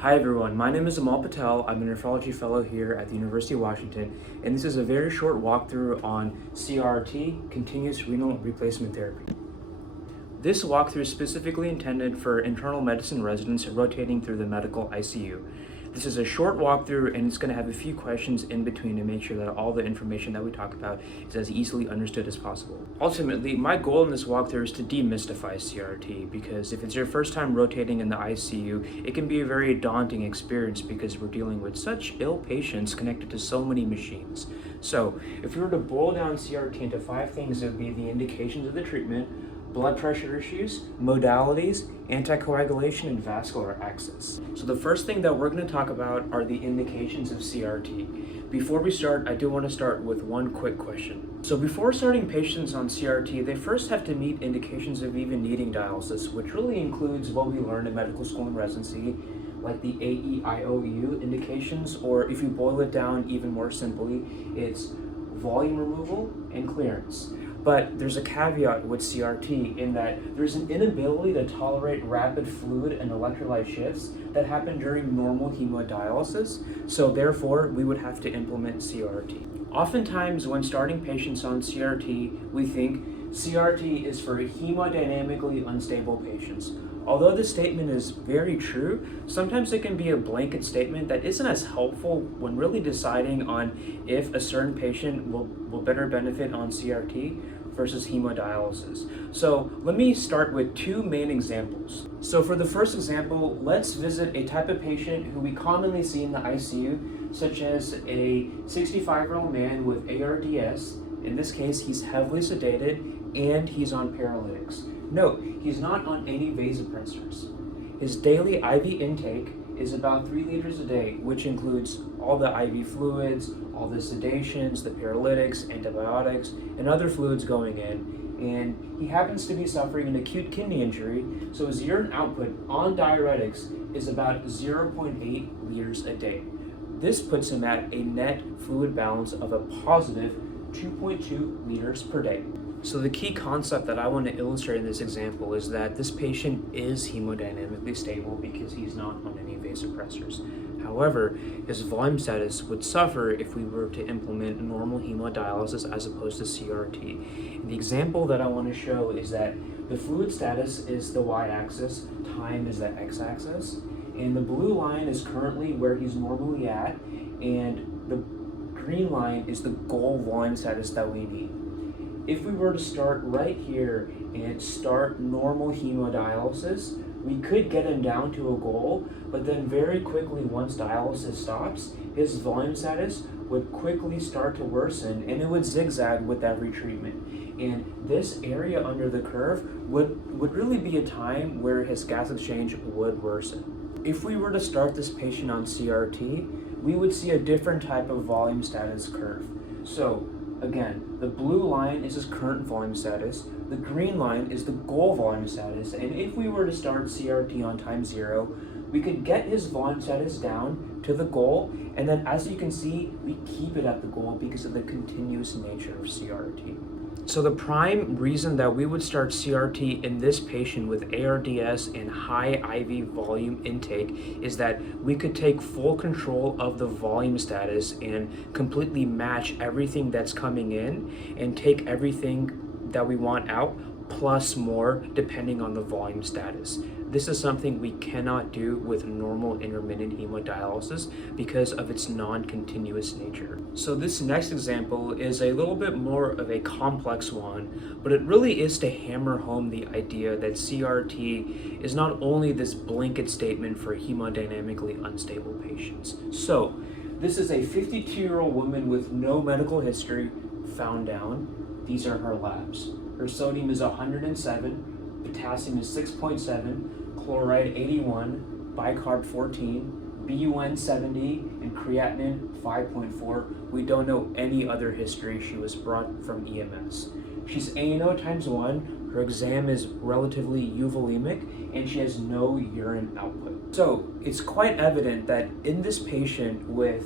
Hi everyone, my name is Amal Patel. I'm a nephrology fellow here at the University of Washington, and this is a very short walkthrough on CRRT, continuous renal replacement therapy. This walkthrough is specifically intended for internal medicine residents rotating through the medical ICU. This is a short walkthrough, and it's going to have a few questions in between to make sure that all the information that we talk about is as easily understood as possible. Ultimately, my goal in this walkthrough is to demystify CRRT, because if it's your first time rotating in the ICU, it can be a very daunting experience because we're dealing with such ill patients connected to so many machines. So, if we were to boil down CRRT into 5 things, it would be the indications of the treatment, blood pressure issues, modalities, anticoagulation, and vascular access. So the first thing that we're going to talk about are the indications of CRRT. Before we start, I do want to start with one quick question. So before starting patients on CRRT, they first have to meet indications of even needing dialysis, which really includes what we learned in medical school and residency, like the AEIOU indications, or if you boil it down even more simply, it's volume removal and clearance. But there's a caveat with CRRT in that there's an inability to tolerate rapid fluid and electrolyte shifts that happen during normal hemodialysis, so therefore we would have to implement CRRT. Oftentimes when starting patients on CRRT, we think CRRT is for hemodynamically unstable patients. Although this statement is very true, sometimes it can be a blanket statement that isn't as helpful when really deciding on if a certain patient will better benefit on CRRT versus hemodialysis. So let me start with 2 main examples. So for the first example, let's visit a type of patient who we commonly see in the ICU, such as a 65-year-old man with ARDS. In this case, he's heavily sedated and he's on paralytics. Note, he's not on any vasopressors. His daily IV intake is about 3 liters a day, which includes all the IV fluids, all the sedations, the paralytics, antibiotics, and other fluids going in. And he happens to be suffering an acute kidney injury, so his urine output on diuretics is about 0.8 liters a day. This puts him at a net fluid balance of a positive 2.2 liters per day. So the key concept that I want to illustrate in this example is that this patient is hemodynamically stable because he's not on any vasopressors. However, his volume status would suffer if we were to implement normal hemodialysis as opposed to CRRT. And the example that I want to show is that the fluid status is the y-axis, time is the x-axis, and the blue line is currently where he's normally at, and the green line is the goal volume status that we need. If we were to start right here and start normal hemodialysis, we could get him down to a goal, but then very quickly once dialysis stops, his volume status would quickly start to worsen and it would zigzag with every treatment. And this area under the curve would really be a time where his gas exchange would worsen. If we were to start this patient on CRRT, we would see a different type of volume status curve. So again, the blue line is his current volume status, the green line is the goal volume status, and if we were to start CRRT on time 0, we could get his volume status down to the goal, and then as you can see, we keep it at the goal because of the continuous nature of CRRT. So the prime reason that we would start CRRT in this patient with ARDS and high IV volume intake is that we could take full control of the volume status and completely match everything that's coming in and take everything that we want out plus more depending on the volume status. This is something we cannot do with normal intermittent hemodialysis because of its non-continuous nature. So this next example is a little bit more of a complex one, but it really is to hammer home the idea that CRRT is not only this blanket statement for hemodynamically unstable patients. So this is a 52-year-old woman with no medical history found down. These are her labs. Her sodium is 107, potassium is 6.7, chloride 81, bicarb 14, BUN 70, and creatinine 5.4. We don't know any other history she was brought from EMS. She's ANO times 1, her exam is relatively euvolemic, and she has no urine output. So it's quite evident that in this patient with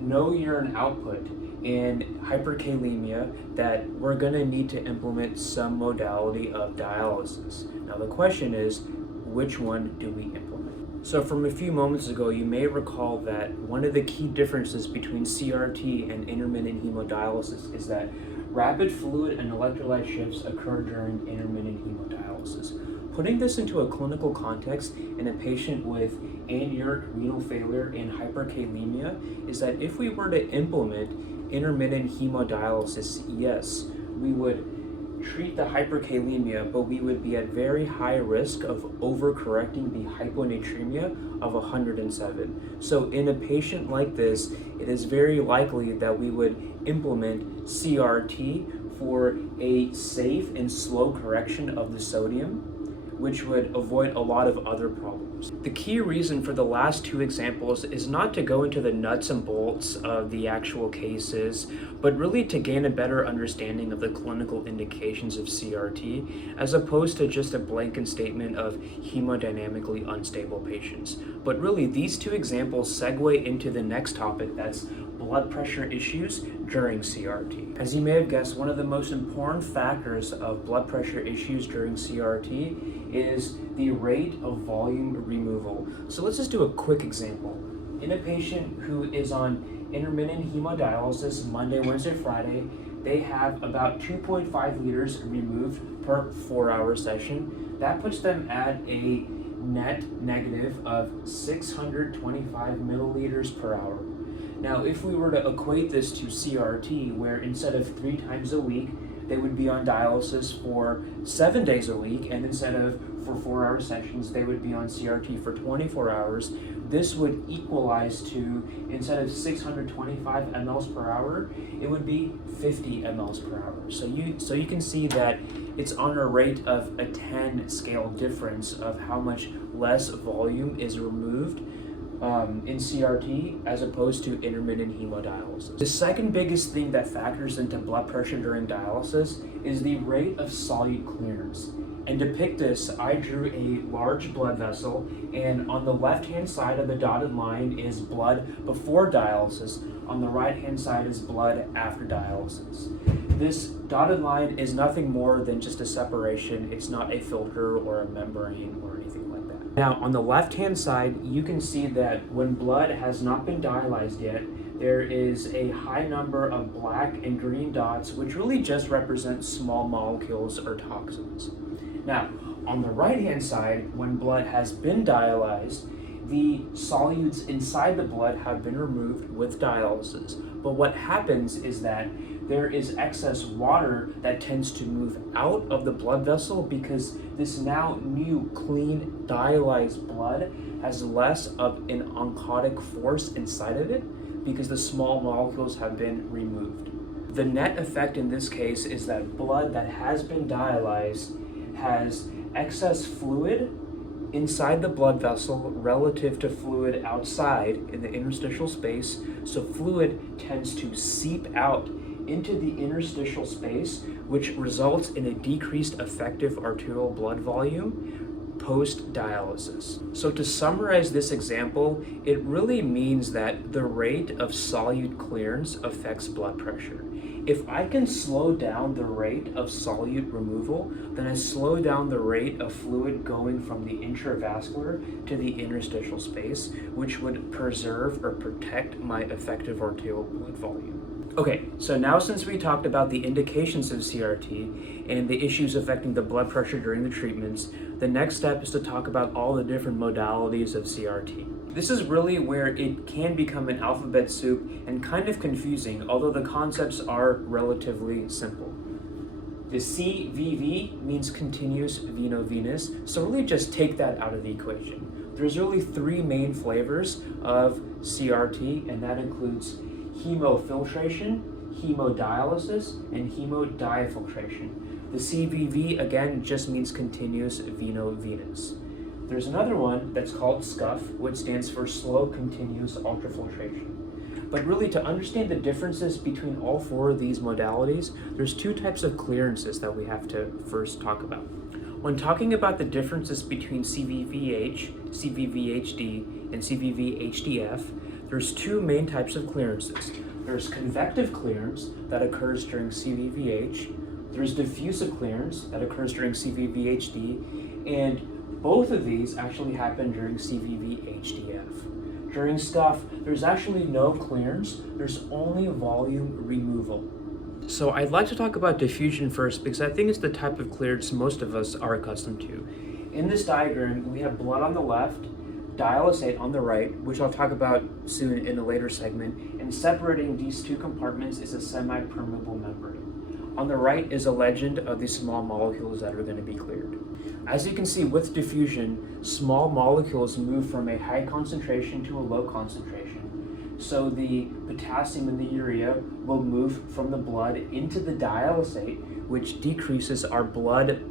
no urine output and hyperkalemia that we're going to need to implement some modality of dialysis. Now the question is, which one do we implement? So from a few moments ago, you may recall that one of the key differences between CRT and intermittent hemodialysis is that rapid fluid and electrolyte shifts occur during intermittent hemodialysis. Putting this into a clinical context in a patient with anuric renal failure and hyperkalemia is that if we were to implement intermittent hemodialysis, yes, we would treat the hyperkalemia, but we would be at very high risk of overcorrecting the hyponatremia of 107. So in a patient like this, it is very likely that we would implement CRT for a safe and slow correction of the sodium, which would avoid a lot of other problems. The key reason for the last two examples is not to go into the nuts and bolts of the actual cases, but really to gain a better understanding of the clinical indications of CRT, as opposed to just a blanket statement of hemodynamically unstable patients. But really, these two examples segue into the next topic, that's blood pressure issues during CRT. As you may have guessed, one of the most important factors of blood pressure issues during CRT is the rate of volume removal. So let's just do a quick example. In a patient who is on intermittent hemodialysis Monday, Wednesday, Friday, they have about 2.5 liters removed per 4-hour session. That puts them at a net negative of 625 milliliters per hour. Now, if we were to equate this to CRT, where instead of 3 times a week, they would be on dialysis for 7 days a week, and instead of for 4-hour sessions, they would be on CRT for 24 hours. This would equalize to, instead of 625 mLs per hour, it would be 50 mLs per hour. So you can see that it's on a rate of a 10 scale difference of how much less volume is removed in CRT as opposed to intermittent hemodialysis. The second biggest thing that factors into blood pressure during dialysis is the rate of solute clearance. And to depict this, I drew a large blood vessel, and on the left-hand side of the dotted line is blood before dialysis. On the right-hand side is blood after dialysis. This dotted line is nothing more than just a separation. It's not a filter or a membrane or anything like that. Now, on the left-hand side, you can see that when blood has not been dialyzed yet, there is a high number of black and green dots, which really just represent small molecules or toxins. Now, on the right-hand side, when blood has been dialyzed, the solutes inside the blood have been removed with dialysis. But what happens is that there is excess water that tends to move out of the blood vessel because this now new, clean, dialyzed blood has less of an oncotic force inside of it because the small molecules have been removed. The net effect in this case is that blood that has been dialyzed has excess fluid inside the blood vessel relative to fluid outside in the interstitial space, so fluid tends to seep out into the interstitial space, which results in a decreased effective arterial blood volume post-dialysis. So to summarize this example, it really means that the rate of solute clearance affects blood pressure. If I can slow down the rate of solute removal, then I slow down the rate of fluid going from the intravascular to the interstitial space, which would preserve or protect my effective arterial blood volume. Okay, so now since we talked about the indications of CRT and the issues affecting the blood pressure during the treatments, the next step is to talk about all the different modalities of CRT. This is really where it can become an alphabet soup and kind of confusing, although the concepts are relatively simple. The CVV means continuous veno-venous, so really just take that out of the equation. There's really 3 main flavors of CRT, and that includes hemofiltration, hemodialysis, and hemodiafiltration. The CVV, again, just means continuous veno-venous. There's another one that's called SCUF, which stands for slow continuous ultrafiltration. But really, to understand the differences between all 4 of these modalities, there's 2 types of clearances that we have to first talk about. When talking about the differences between CVVH, CVVHD, and CVVHDF, there's 2 main types of clearances. There's convective clearance that occurs during CVVH, there's diffusive clearance that occurs during CVVHD, and Both of these actually happen during CVV-HDF. During scuff, there's actually no clearance, there's only volume removal. So I'd like to talk about diffusion first because I think it's the type of clearance most of us are accustomed to. In this diagram, we have blood on the left, dialysate on the right, which I'll talk about soon in a later segment, and separating these two compartments is a semi-permeable membrane. On the right is a legend of the small molecules that are going to be cleared. As you can see with diffusion, small molecules move from a high concentration to a low concentration. So the potassium in the urea will move from the blood into the dialysate, which decreases our blood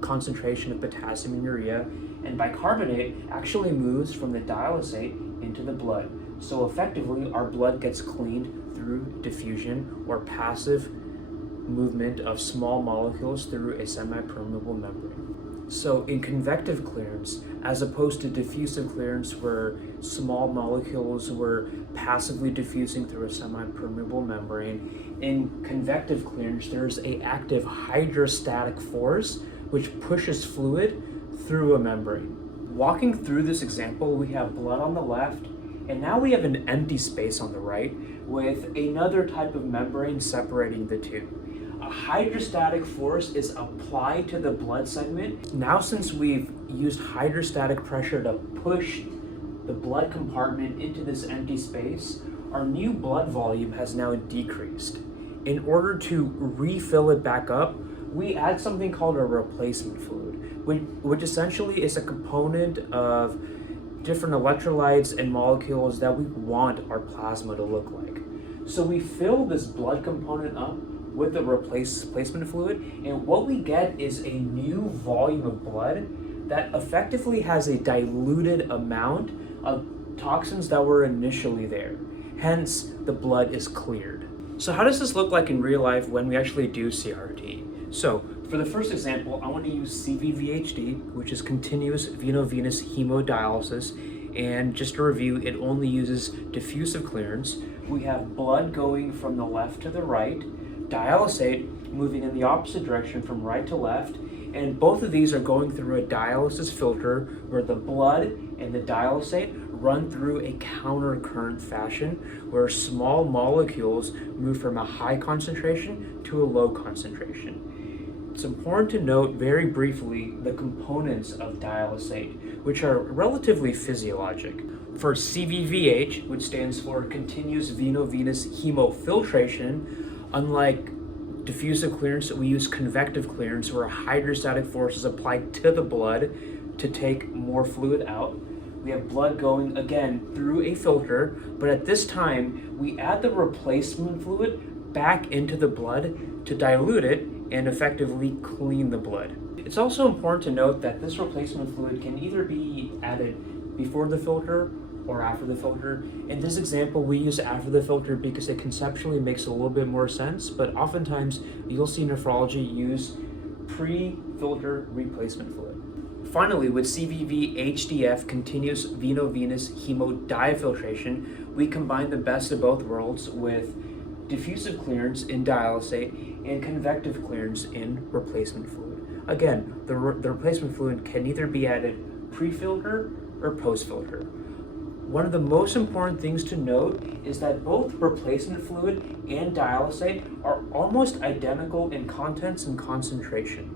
concentration of potassium in urea, and bicarbonate actually moves from the dialysate into the blood. So effectively, our blood gets cleaned through diffusion or passive movement of small molecules through a semi-permeable membrane. So in convective clearance, as opposed to diffusive clearance where small molecules were passively diffusing through a semi-permeable membrane, in convective clearance, there's an active hydrostatic force which pushes fluid through a membrane. Walking through this example, we have blood on the left, and now we have an empty space on the right with another type of membrane separating the two. A hydrostatic force is applied to the blood segment. Now, since we've used hydrostatic pressure to push the blood compartment into this empty space, our new blood volume has now decreased. In order to refill it back up, we add something called a replacement fluid, which essentially is a component of different electrolytes and molecules that we want our plasma to look like. So we fill this blood component up with the replacement fluid, and what we get is a new volume of blood that effectively has a diluted amount of toxins that were initially there. Hence, the blood is cleared. So how does this look like in real life when we actually do CRRT? So for the first example, I want to use CVVHD, which is continuous veno-venous hemodialysis. And just to review, it only uses diffusive clearance. We have blood going from the left to the right, dialysate moving in the opposite direction from right to left, and both of these are going through a dialysis filter where the blood and the dialysate run through a counter current fashion where small molecules move from a high concentration to a low concentration. It's important to note very briefly the components of dialysate, which are relatively physiologic. For CVVH, which stands for continuous veno-venous hemofiltration, unlike diffusive clearance, we use convective clearance where a hydrostatic force is applied to the blood to take more fluid out. We have blood going again through a filter, but at this time we add the replacement fluid back into the blood to dilute it and effectively clean the blood. It's also important to note that this replacement fluid can either be added before the filter or after the filter. In this example, we use after the filter because it conceptually makes a little bit more sense, but oftentimes you'll see nephrology use pre-filter replacement fluid. Finally, with CVV-HDF, continuous veno-venous hemodiafiltration, we combine the best of both worlds with diffusive clearance in dialysate and convective clearance in replacement fluid. Again, the replacement fluid can either be added pre-filter or post-filter. One of the most important things to note is that both replacement fluid and dialysate are almost identical in contents and concentration.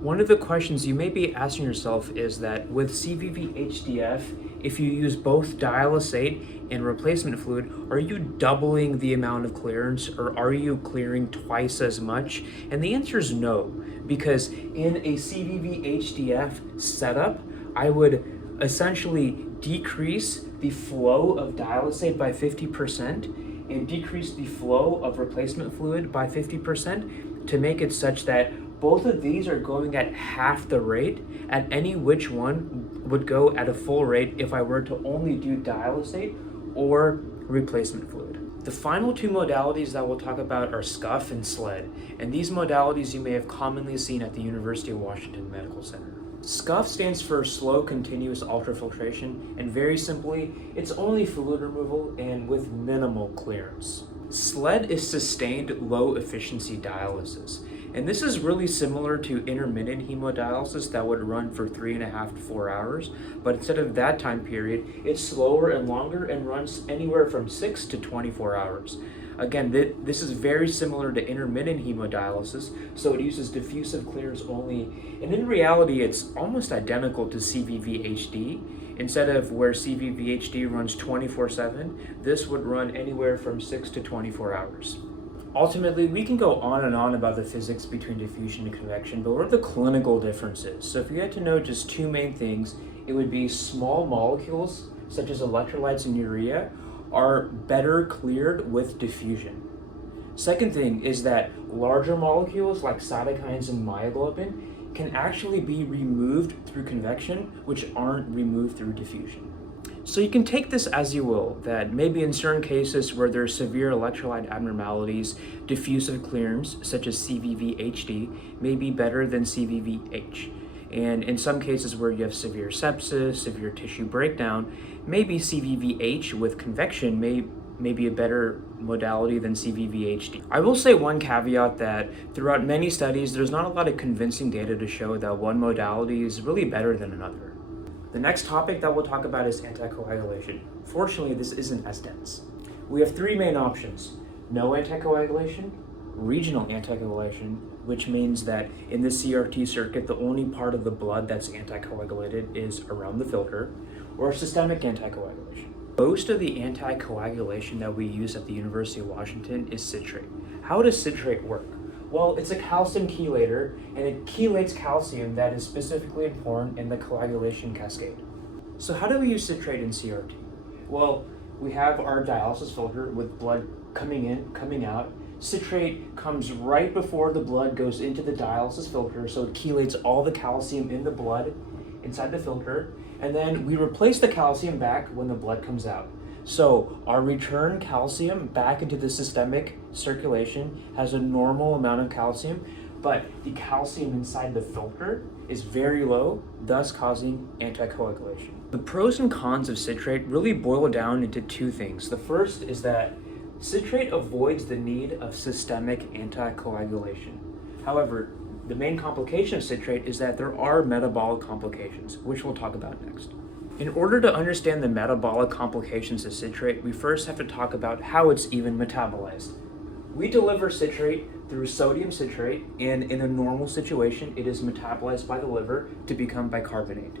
One of the questions you may be asking yourself is that with CVV-HDF, if you use both dialysate and replacement fluid, are you doubling the amount of clearance or are you clearing twice as much? And the answer is no, because in a CVV-HDF setup, I would essentially decrease the flow of dialysate by 50% and decrease the flow of replacement fluid by 50% to make it such that both of these are going at half the rate, and any which one would go at a full rate if I were to only do dialysate or replacement fluid. The final two modalities that we'll talk about are SCUF and SLED, and these modalities you may have commonly seen at the University of Washington Medical Center. SCUF stands for slow continuous ultrafiltration, and very simply, it's only fluid removal and with minimal clearance. SLED is sustained low efficiency dialysis, And this is really similar to intermittent hemodialysis that would run for 3.5 to 4 hours, but instead of that time period, it's slower and longer and runs anywhere from 6 to 24 hours. Again, this is very similar to intermittent hemodialysis, so it uses diffusive clearance only, and in reality, it's almost identical to CVVHD. Instead of where CVVHD runs 24/7, this would run anywhere from 6 to 24 hours. Ultimately, we can go on and on about the physics between diffusion and convection, but what are the clinical differences? So if you had to know just two main things, it would be small molecules, such as electrolytes and urea, are better cleared with diffusion. Second thing is that larger molecules like cytokines and myoglobin can actually be removed through convection, which aren't removed through diffusion. So you can take this as you will, that maybe in certain cases where there's severe electrolyte abnormalities, diffusive clearance, such as CVVHD, may be better than CVVH. And in some cases where you have severe sepsis, severe tissue breakdown, maybe CVVH with convection may be a better modality than CVVHD. I will say one caveat that throughout many studies, there's not a lot of convincing data to show that one modality is really better than another. The next topic that we'll talk about is anticoagulation. Fortunately, this isn't as dense. We have three main options: no anticoagulation, regional anticoagulation, which means that in the CRT circuit, the only part of the blood that's anticoagulated is around the filter, or systemic anticoagulation. Most of the anticoagulation that we use at the University of Washington is citrate. How does citrate work? Well, it's a calcium chelator, and it chelates calcium that is specifically important in the coagulation cascade. So how do we use citrate in CRT? Well, we have our dialysis filter with blood coming in, coming out. Citrate comes right before the blood goes into the dialysis filter, so it chelates all the calcium in the blood inside the filter, and then we replace the calcium back when the blood comes out. So our return calcium back into the systemic circulation has a normal amount of calcium, but the calcium inside the filter is very low, thus causing anticoagulation. The pros and cons of citrate really boil down into two things. The first is that citrate avoids the need of systemic anticoagulation. However, the main complication of citrate is that there are metabolic complications, which we'll talk about next. In order to understand the metabolic complications of citrate, we first have to talk about how it's even metabolized. We deliver citrate through sodium citrate, and in a normal situation, it is metabolized by the liver to become bicarbonate.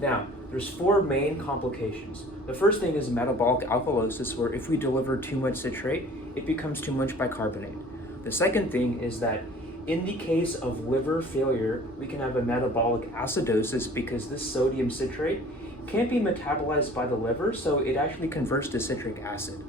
Now, there's four main complications. The first thing is metabolic alkalosis, where if we deliver too much citrate, it becomes too much bicarbonate. The second thing is that in the case of liver failure, we can have a metabolic acidosis because this sodium citrate can't be metabolized by the liver, so it actually converts to citric acid.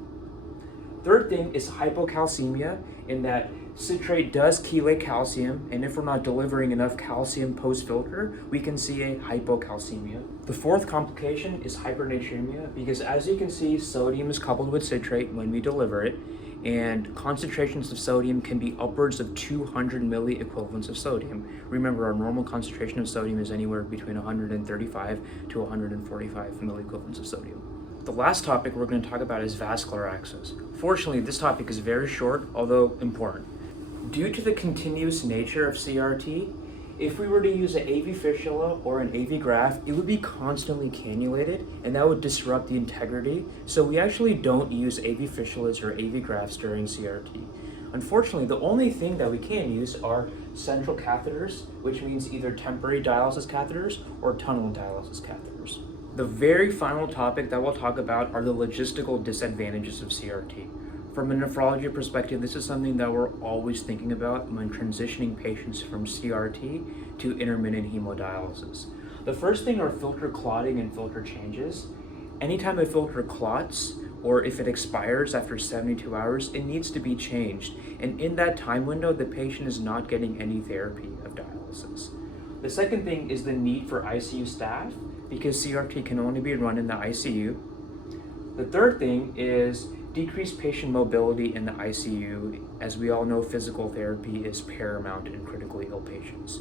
Third thing is hypocalcemia, in that citrate does chelate calcium, and if we're not delivering enough calcium post-filter, we can see a hypocalcemia. The fourth complication is hypernatremia, because as you can see, sodium is coupled with citrate when we deliver it, and concentrations of sodium can be upwards of 200 milliequivalents of sodium. Remember, our normal concentration of sodium is anywhere between 135 to 145 milliequivalents of sodium. The last topic we're going to talk about is vascular access. Fortunately, this topic is very short, although important. Due to the continuous nature of CRT, if we were to use an AV fistula or an AV graft, it would be constantly cannulated, and that would disrupt the integrity. So we actually don't use AV fistulas or AV grafts during CRT. Unfortunately, the only thing that we can use are central catheters, which means either temporary dialysis catheters or tunnel dialysis catheters. The very final topic that we'll talk about are the logistical disadvantages of CRT. From a nephrology perspective, this is something that we're always thinking about when transitioning patients from CRT to intermittent hemodialysis. The first thing are filter clotting and filter changes. Anytime a filter clots, or if it expires after 72 hours, it needs to be changed. And in that time window, the patient is not getting any therapy of dialysis. The second thing is the need for ICU staff, because CRT can only be run in the ICU. The third thing is decreased patient mobility in the ICU. As we all know, physical therapy is paramount in critically ill patients.